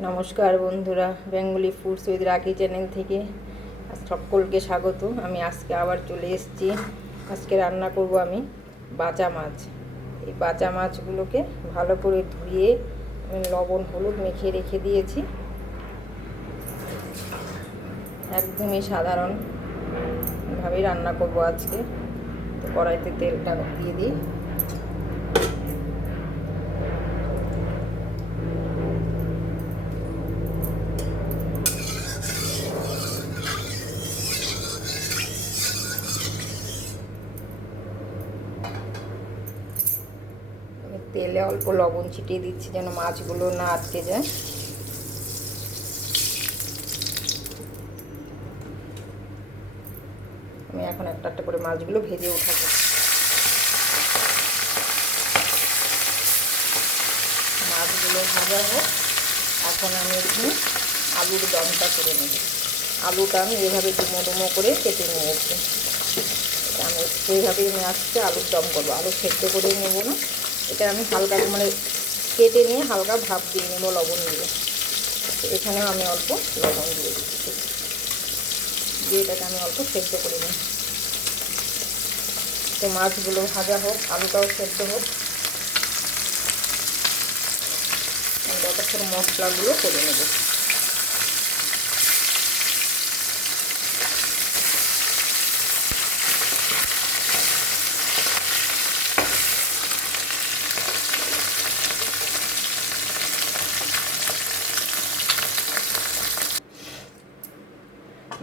নমস্কার বন্ধুরা, Bengali foods with রাখি চ্যানেল থেকে সকলকে স্বাগত। আমি আজকে আবার চলে এসেছি। আজকে রান্না করব আমি বাঁচা মাছ। এই বাঁচা মাছগুলোকে ভালো করে ধুয়ে আমি লবণ হলুদ মেখে রেখে দিয়েছি। একদমই সাধারণভাবেই রান্না করব আজকে। তো কড়াইতে তেলটা দিয়ে দিই। তেলে অল্প লবণ ছিটিয়ে দিচ্ছি যেন মাছগুলো না আটকে যায়। আমি এখন একটা একটা করে মাছগুলো ভেজে উঠাবো। মাছগুলো ভাজা হোক, এখন আমি এখানে আলুর দমটা করে নেব। আলুটা আমি এভাবে ডুমো ডুমো করে কেটে নিয়েছি। আমি এইভাবেই আমি আজকে আলুর দম করবো। আলু সেদ্ধ করে নেবো না, এটা আমি হালকা কেটে নিয়ে হালকা ভাপ দিয়ে নেবো লবণ দিয়ে। এখানেও আমি অল্প লবণ দিয়ে দিচ্ছি, দিয়ে এটাকে আমি অল্প সেদ্ধ করে নিই। তো মাছগুলো ভাজা হোক, আলুটাও সেদ্ধ হোক, ততক্ষণ মশলাগুলো করে নেব।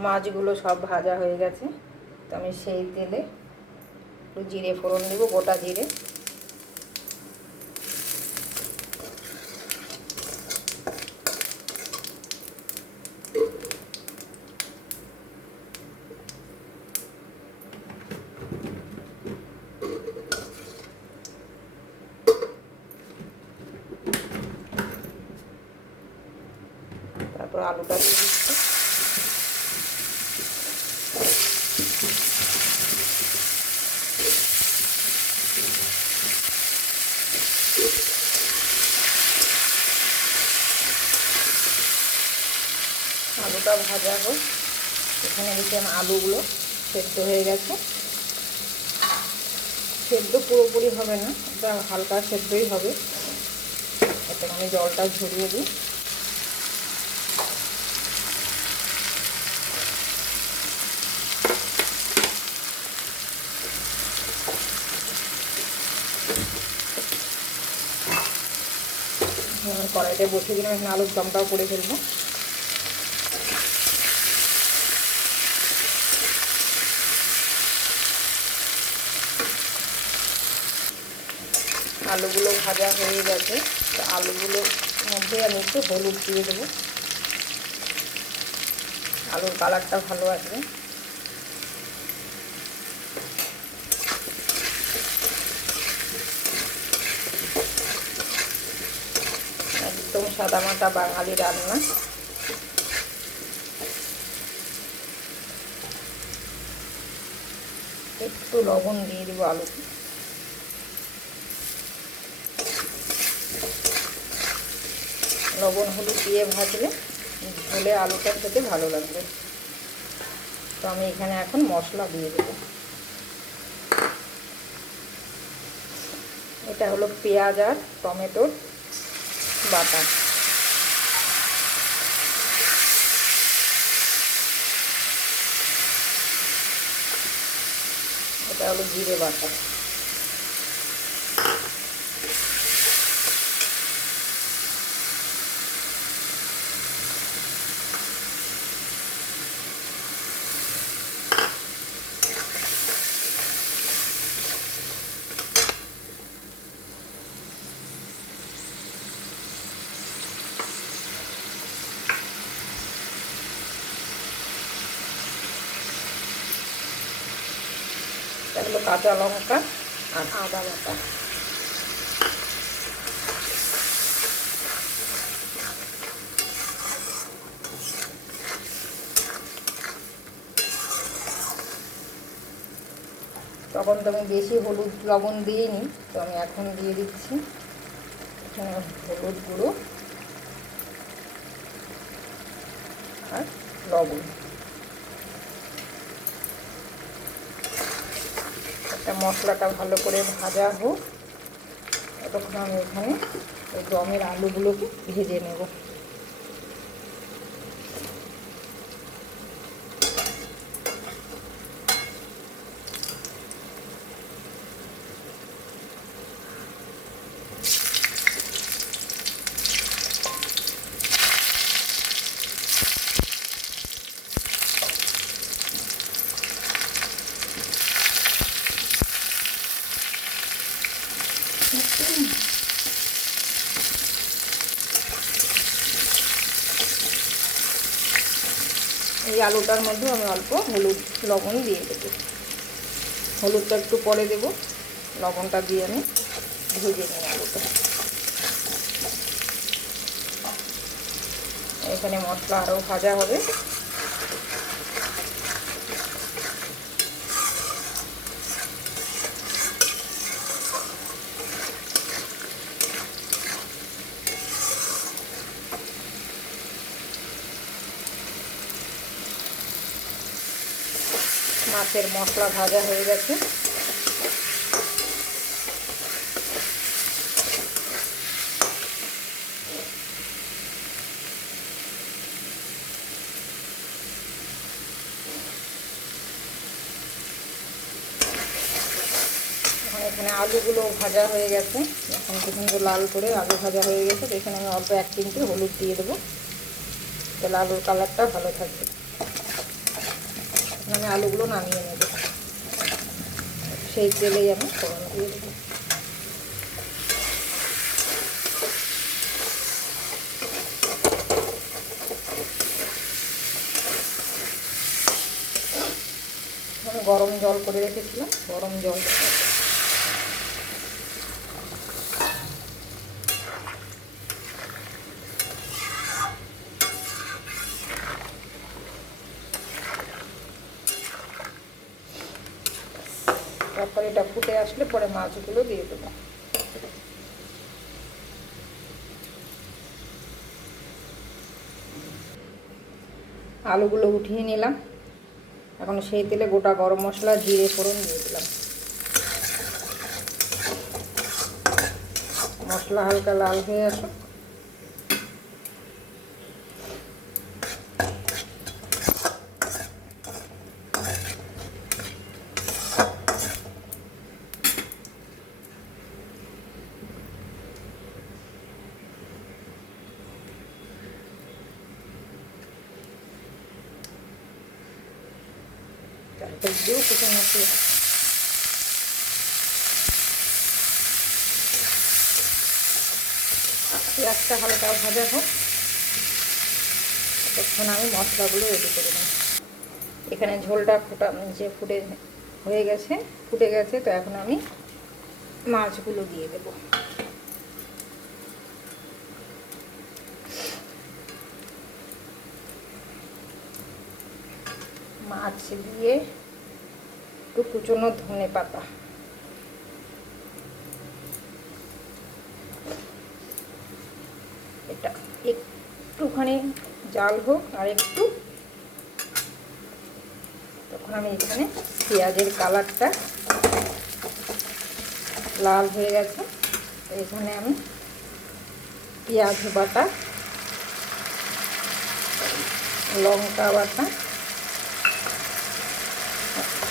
মাছগুলো সব ভাজা হয়ে গেছে। তো আমি সেই তেলে একটু জিরে ফোড়ন দেবো, গোটা জিরে। তারপর আলুটা দিয়ে দিচ্ছি। আলুটা ভাজা হোক, এখানে দেখলাম আলুগুলো সেদ্ধ হয়ে গেছে। সেদ্ধ পুরোপুরি হবে না, এটা হালকা সেদ্ধই হবে। এতে আমি জলটা ঝরিয়ে দিই। কড়াইতে বসে দিলাম, এখানে আলুর দমটাও করে ফেলবো। আলুগুলো ভাজা হয়ে গেছে। তো আলুগুলোর মধ্যে আমি একটু হলুদ দিয়ে দেবো, আলুর কালারটা ভালো আসবে। একদম সাদামাটা বাঙালি রান্না। একটু লবণ দিয়ে দেবো আলুতে। লবণ হলুদ দিয়ে ভাজলে ঝোলে আলুটা খেতে ভালো লাগবে। তো আমি এখানে এখন মশলা দিয়ে দেবো। এটা হলো পেঁয়াজ আর টমেটোর বাটা। এটা হলো জিরে বাটা। এটা হলো কাঁচা লঙ্কা আর আদা বাটা। তখন তো আমি বেশি হলুদ লবণ দিইনি, তো আমি এখন দিয়ে দিচ্ছি এখানে হলুদ গুঁড়ো, আর লবণ। একটা মশলাটা ভালো করে ভাজা হোক, ততক্ষণ আমি এখানে ওই দমের আলুগুলোকে ভেজে নেব। এই আলুটার মধ্যে আমি অল্প হলুদ লবণ দিয়ে দেবো। হলুদটা একটু পরে দেব, লবণটা দিয়ে আমি ভেজে নিই আলুটা। এখানে মশলা আরও ভাজা হবে। মাছের মশলা ভাজা হয়ে গেছে। এখানে আলুগুলো ভাজা হয়ে গেছে, এখন কি সুন্দর লাল করে আলু ভাজা হয়ে গেছে। এখানে আমি অল্প 1 চিমটি হলুদ দিয়ে দেবো, তাহলে আলুর কালারটা ভালো থাকবে। আমি আলুগুলো নামিয়ে নেব, সেই তেলেই আমি ফোড়ন দিয়ে দেবো। আমি গরম জল করে রেখেছিলাম, গরম জল তারপরে এটা ফুটে আসলে পরে মাছগুলো দিয়ে দেবো। আলুগুলো উঠিয়ে নিলাম, এখন সেই তেলে গোটা গরম মশলা জিরে ফোড়ন দিয়ে দিলাম। মশলা হালকা লাল হয়ে আসুক। তারপর দিয়েও কুচানো পেঁয়াজ। পেঁয়াজটা হালকা ভাজা হোক, তখন আমি মশলাগুলো রেডি করে নিই। এখানে ঝোলটা ফুটে গেছে, তো এখন আমি মাছগুলো দিয়ে দেব। মাছ দিয়ে একটু কুচনো ধনে পাতা, এটা একটুখানি জাল হোক আর একটু, তখন আমি এখানে পেঁয়াজের কালারটা লাল হয়ে গেছে, এখানে আমি পেঁয়াজ বাটা, লঙ্কা বাটা,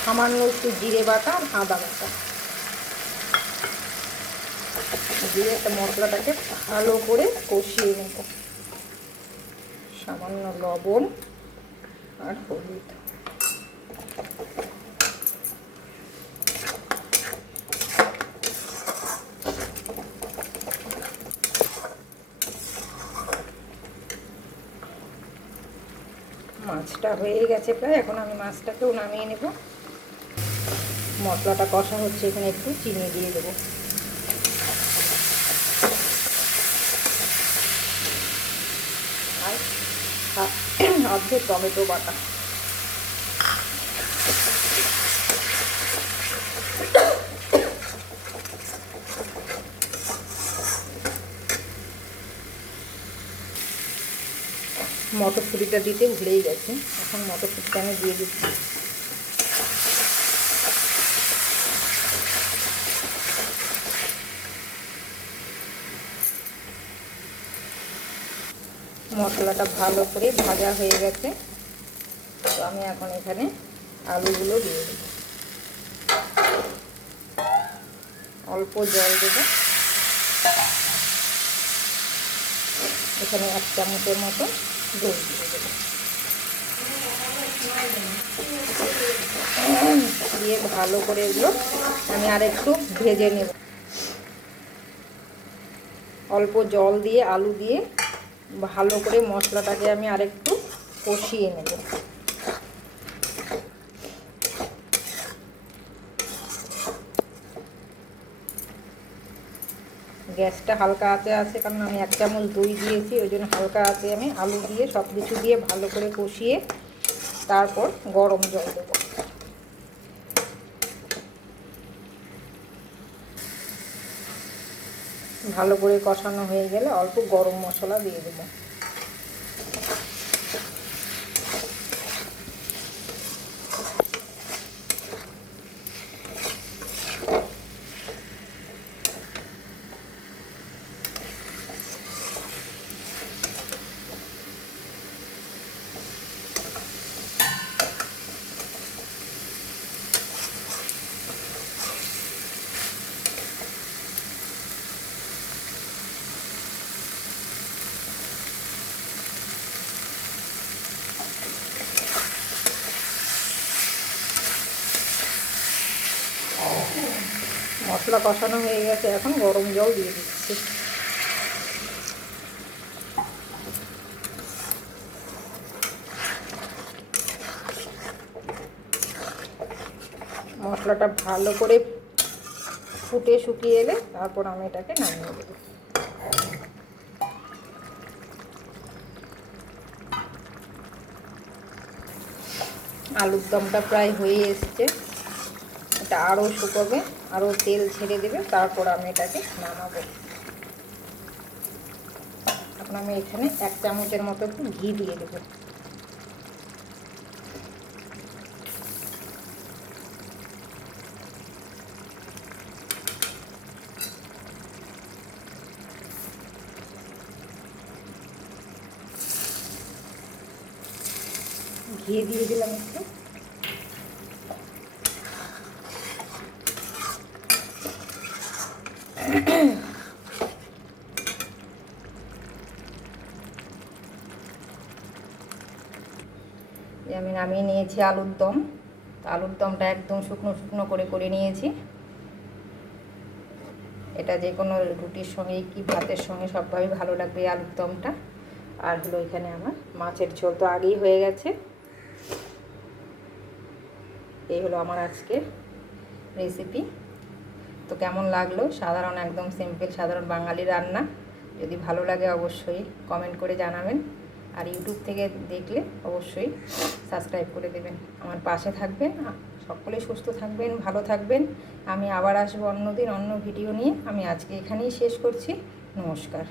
সামান্য একটু জিরে বাটা আর আদা বাটা দিয়ে একটা মশলাটাকে ভালো করে কষিয়ে নেব। সামান্য লবণ আর হলুদ। মাছটা হয়ে গেছে প্রায়, এখন আমি মাছটাকেও নামিয়ে নেব। মশলাটা কষা হচ্ছে, এখানে একটু চিনি দিয়ে দেবো। আর অর্ধেক টমেটো বাটা। মটরশুঁটিটা দিতে ভুলেই গেছে, এখন মটরশুঁটিটা আমি দিয়ে দিচ্ছি। মশলাটা ভালো করে ভাজা হয়ে গেছে, তো আমি এখন এখানে আলুগুলো দিয়ে দেব। অল্প জল দেব, এখানে 1 চামচের মতো দই দিয়ে দেব, দিয়ে ভালো করে এগুলো আমি আর একটু ভেজে নেব। অল্প জল দিয়ে আলু দিয়ে ভালো করে মশলাটাকে আমি আরেকটু কষিয়ে নেব। গ্যাসটা হালকা আঁচে আছে, কারণ আমি 1 চামচ দই দিয়েছি, ওই জন্য হালকা আঁচে আমি আলু দিয়ে সব কিছু দিয়ে ভালো করে কষিয়ে তারপর গরম জল দেব। ভালো করে কষানো হয়ে গেলে অল্প গরম মশলা দিয়ে দেব। মশলা কষানো হয়ে গেছে, এখন গরম জল দিয়ে দিচ্ছি। মশলাটা ভালো করে ফুটে শুকিয়ে এলে তারপর আমি এটাকে নামিয়ে দেব। আলুর দমটা প্রায় হয়ে এসছে, এটা আরও শুকোবে, আরও তেল ছেড়ে দেবে, তারপর আমি এটাকে নামাবো। এখন আমি এখানে 1 চামচের মতো একটু ঘি দিয়ে দেবো। ঘি দিয়ে দিলাম একটু। আমি নামিয়ে নিয়েছি আলুর দম। আলুর দমটা একদম শুকনো শুকনো করে নিয়েছি। এটা যে কোনো রুটির সঙ্গে কি ভাতের সঙ্গে সবভাবেই ভালো লাগবে এই আলুর দমটা। আর হলো এখানে আমার মাছের ঝোল তো আগেই হয়ে গেছে। এই হলো আমার আজকে রেসিপি। তো কেমন লাগলো? সাধারণ, একদম সিম্পল সাধারণ বাঙালি রান্না। যদি ভালো লাগে অবশ্যই কমেন্ট করে জানাবেন, আর ইউটিউব থেকে দেখলে অবশ্যই সাবস্ক্রাইব করে দেবেন, আমার পাশে থাকবেন। সকলে সুস্থ থাকবেন, ভালো থাকবেন। আমি আবার আসবো অন্য দিন অন্য ভিডিও নিয়ে। আমি আজকে এখানেই শেষ করছি। নমস্কার।